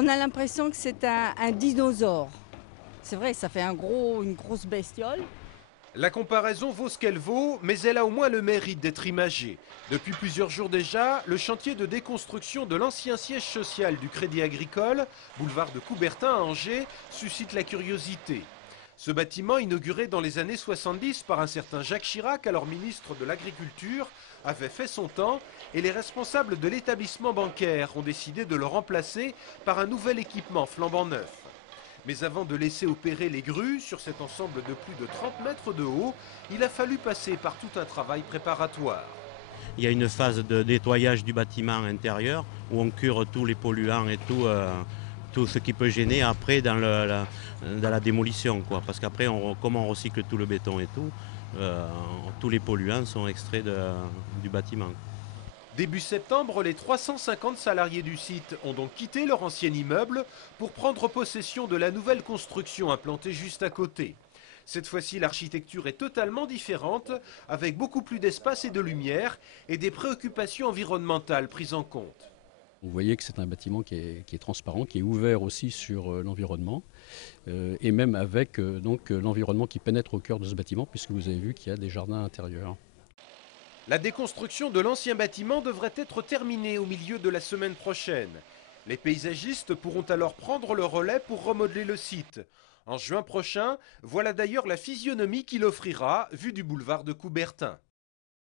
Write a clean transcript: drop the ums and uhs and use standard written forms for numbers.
On a l'impression que c'est un dinosaure. C'est vrai, ça fait une grosse bestiole. La comparaison vaut ce qu'elle vaut, mais elle a au moins le mérite d'être imagée. Depuis plusieurs jours déjà, le chantier de déconstruction de l'ancien siège social du Crédit Agricole, boulevard de Coubertin à Angers, suscite la curiosité. Ce bâtiment, inauguré dans les années 70 par un certain Jacques Chirac, alors ministre de l'Agriculture, avait fait son temps et les responsables de l'établissement bancaire ont décidé de le remplacer par un nouvel équipement flambant neuf. Mais avant de laisser opérer les grues sur cet ensemble de plus de 30 mètres de haut, il a fallu passer par tout un travail préparatoire. Il y a une phase de nettoyage du bâtiment intérieur où on cure tous les polluants et tout ce qui peut gêner après dans la démolition, quoi. Parce qu'après, comme on recycle tout le béton et tout, tous les polluants sont extraits du bâtiment. Début septembre, les 350 salariés du site ont donc quitté leur ancien immeuble pour prendre possession de la nouvelle construction implantée juste à côté. Cette fois-ci, l'architecture est totalement différente, avec beaucoup plus d'espace et de lumière et des préoccupations environnementales prises en compte. Vous voyez que c'est un bâtiment qui est transparent, qui est ouvert aussi sur l'environnement, et même avec l'environnement qui pénètre au cœur de ce bâtiment, puisque vous avez vu qu'il y a des jardins intérieurs. La déconstruction de l'ancien bâtiment devrait être terminée au milieu de la semaine prochaine. Les paysagistes pourront alors prendre le relais pour remodeler le site. En juin prochain, voilà d'ailleurs la physionomie qu'il offrira, vue du boulevard de Coubertin.